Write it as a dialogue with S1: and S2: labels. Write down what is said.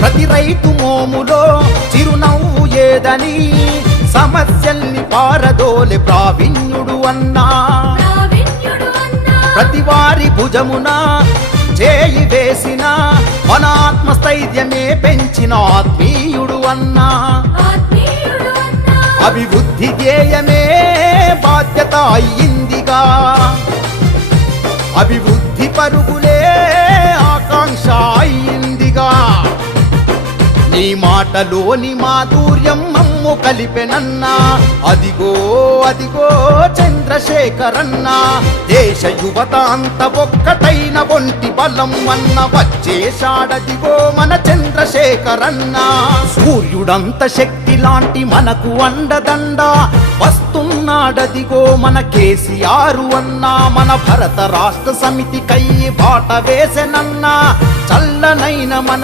S1: ప్రతి రైతు మోములో చిరునవ్వు ఏదని సమస్యల్ని పారదోలె ప్రావీణ్యుడు అన్నా. ప్రతి వారి భుజమున చేయి వేసిన మన ఆత్మస్థైర్యమే పెంచిన ఆత్మీయుడు అన్నా.
S2: ఆత్మీయుడు అన్నా.
S1: అభివృద్ధి ధ్యేయమే బాధ్యత అయ్యిందిగా. అభివృద్ధి పరుగులే నీ మాటలోని మాధుర్యం మమ్ము కలిపెనన్నా. అదిగో అదిగో చంద్రశేఖరన్న. దేశ యువత అంత ఒక్కటైన ఒంటి బలం అన్న వచ్చేశాడదిగో మన చంద్రశేఖరన్న. సూర్యుడంత శక్తి లాంటి మనకు అండదండ. వస్తున్నాడదిగో మన కేసీఆర్ అన్నా. మన భరత రాష్ట్ర సమితి కై బాట వేసెనన్నా. చల్లనైన మన